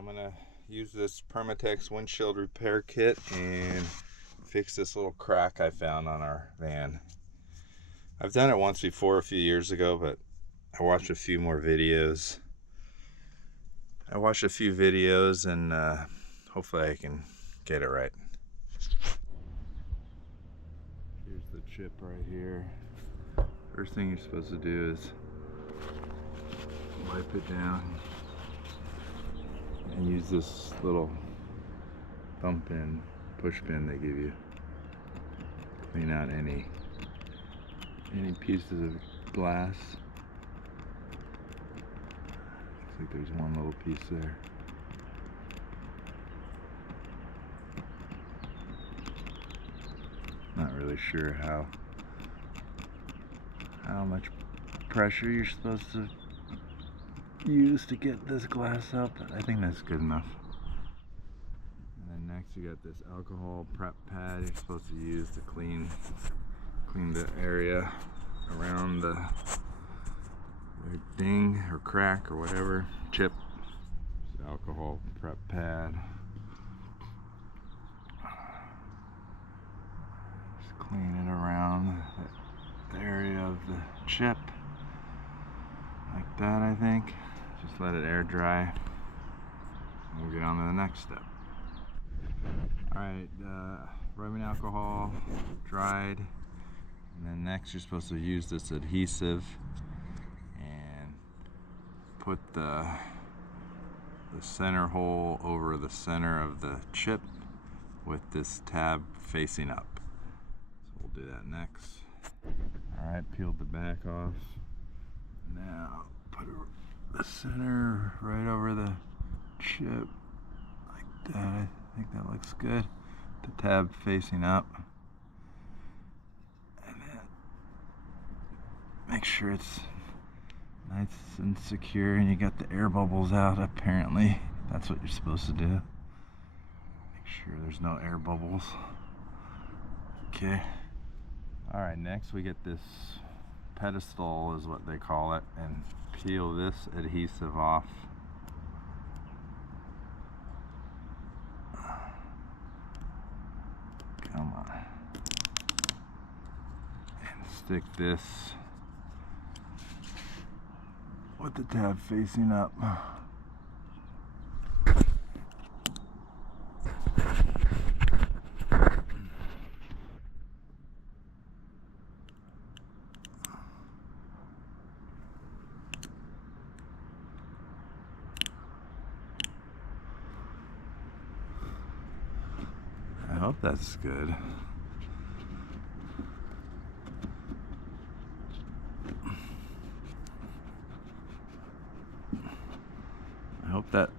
I'm gonna use this Permatex windshield repair kit and fix this little crack I found on our van. I've done it once before a few years ago, but I watched a few more videos. and hopefully I can get it right. Here's the chip right here. First thing you're supposed to do is wipe it down and use this little thumb pin, push pin they give you. Clean out any pieces of glass. Looks like there's one little piece there. Not really sure how much pressure you're supposed to use to get this glass up, but I think that's good enough. And then next you got this alcohol prep pad you're supposed to use to clean the area around the ding or crack or whatever, chip. This alcohol prep pad. Just clean it around the area of the chip. Like that, I think. Just let it air dry. We'll get on to the next step. Alright, rubbing alcohol, dried. And then next you're supposed to use this adhesive and put the center hole over the center of the chip with this tab facing up. So we'll do that next. Alright, peeled the back off. Now put the center right over the chip like that. I think that looks good. The tab facing up. And then make sure it's nice and secure and you got the air bubbles out. Apparently that's what you're supposed to do. Make sure there's no air bubbles. Okay. Alright, next we get this pedestal is what they call it, and peel this adhesive off. Come on. And stick this with the tab facing up. I hope that's good. I hope that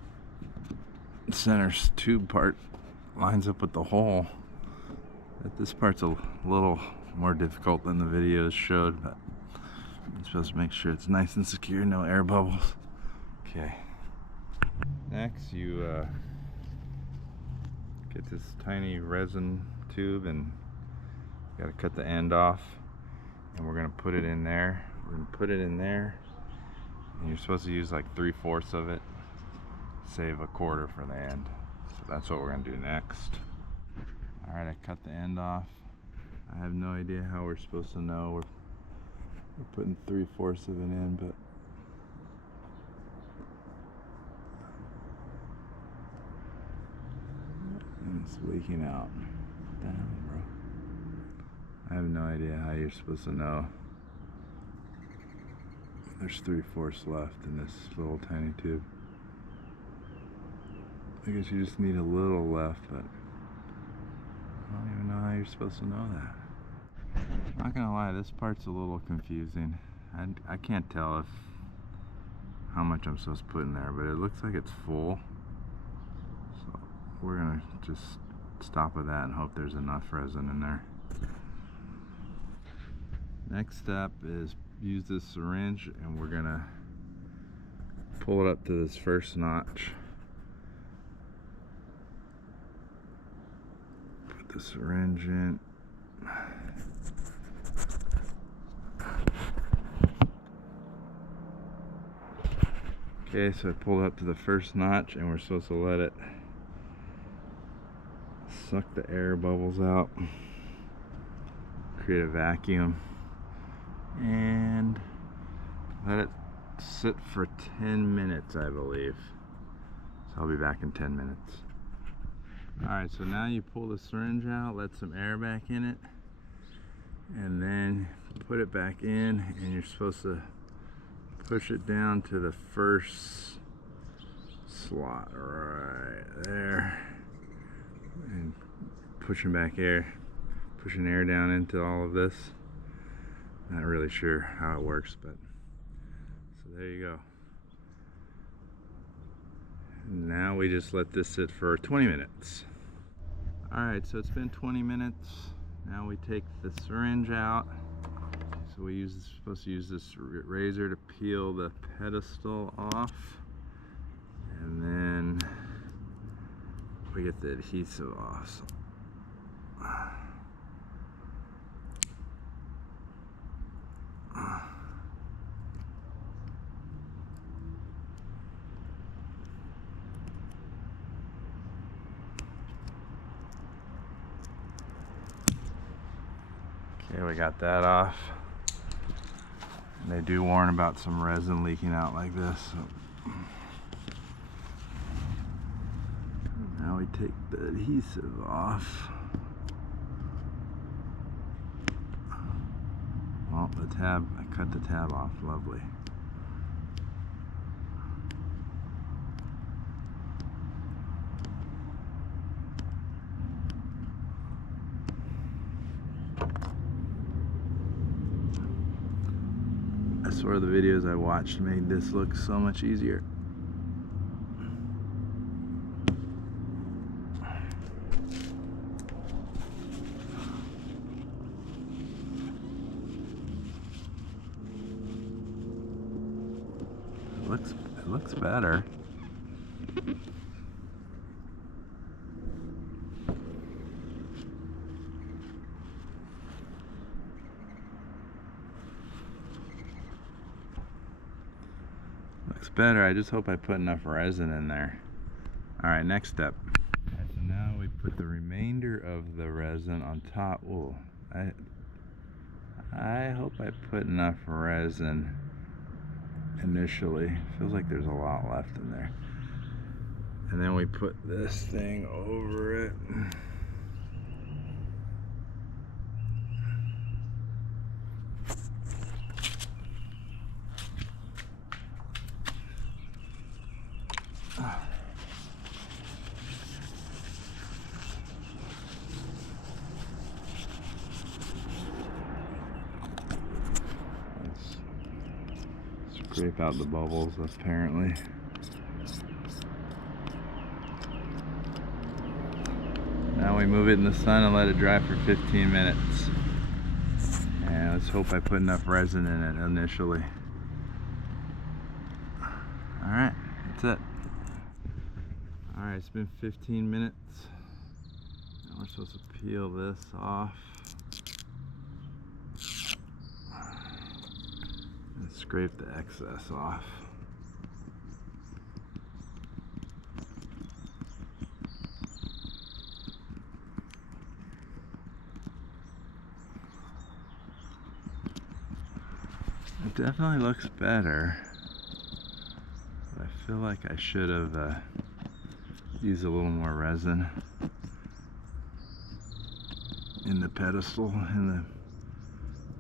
center tube part lines up with the hole. This part's a little more difficult than the videos showed, but I'm supposed to make sure it's nice and secure, no air bubbles. Okay. Next you get this tiny resin tube and got to cut the end off, and we're going to put it in there. We're going to put it in there, and you're supposed to use like 3/4 of it, save 1/4 for the end. So that's what we're going to do next. Alright, I cut the end off. I have no idea how we're supposed to know. We're putting 3/4 of it in, but it's leaking out. Damn, bro. I have no idea how you're supposed to know. There's 3/4 left in this little tiny tube. I guess you just need a little left, but I don't even know how you're supposed to know that. Not gonna lie, this part's a little confusing. I can't tell how much I'm supposed to put in there, but it looks like it's full. So we're gonna just stop with that and hope there's enough resin in there. Next step is use this syringe and we're gonna pull it up to this first notch. Put the syringe in. Okay, so I pulled up to the first notch and we're supposed to let it suck the air bubbles out, create a vacuum, and let it sit for 10 minutes, I believe. So I'll be back in 10 minutes. Alright, so now you pull the syringe out, let some air back in it, and then put it back in, and you're supposed to push it down to the first slot right there, and pushing air down into all of this. Not really sure how it works, but so there you go. Now we just let this sit for 20 minutes. Alright, so it's been 20 minutes. Now we take the syringe out. So supposed to use this razor to peel the pedestal off. And then we get the adhesive off. Okay, we got that off. And they do warn about some resin leaking out like this. So now we take the adhesive off. Well, the tab, I cut the tab off, lovely. I swear the videos I watched made this look so much easier. It looks better. Looks better. I just hope I put enough resin in there. Alright, next step. Alright, so now we put the remainder of the resin on top. Ooh, I hope I put enough resin initially. Feels like there's a lot left in there. And then we put this thing over it. Scrape out the bubbles, apparently. Now we move it in the sun and let it dry for 15 minutes. And let's hope I put enough resin in it initially. Alright, that's it. Alright, it's been 15 minutes. Now we're supposed to peel this off. And scrape the excess off. It definitely looks better, but I feel like I should have used a little more resin in the pedestal in the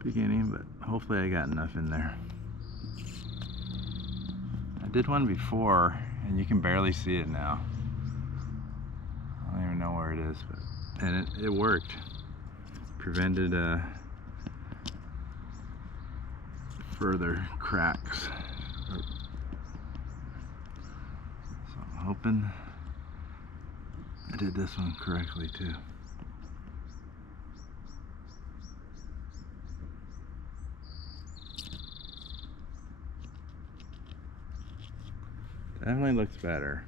beginning, but hopefully I got enough in there. I did one before and you can barely see it now. I don't even know where it is, and it worked. Prevented further cracks. So I'm hoping I did this one correctly too. Definitely looks better.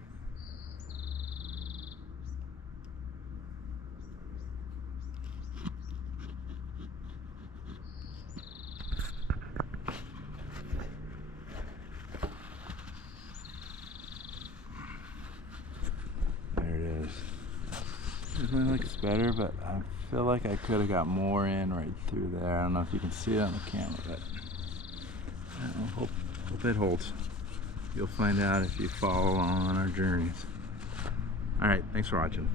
Definitely looks better, but I feel like I could have got more in right through there. I don't know if you can see it on the camera, but I don't know, hope it holds. You'll find out if you follow along on our journeys. Alright, thanks for watching.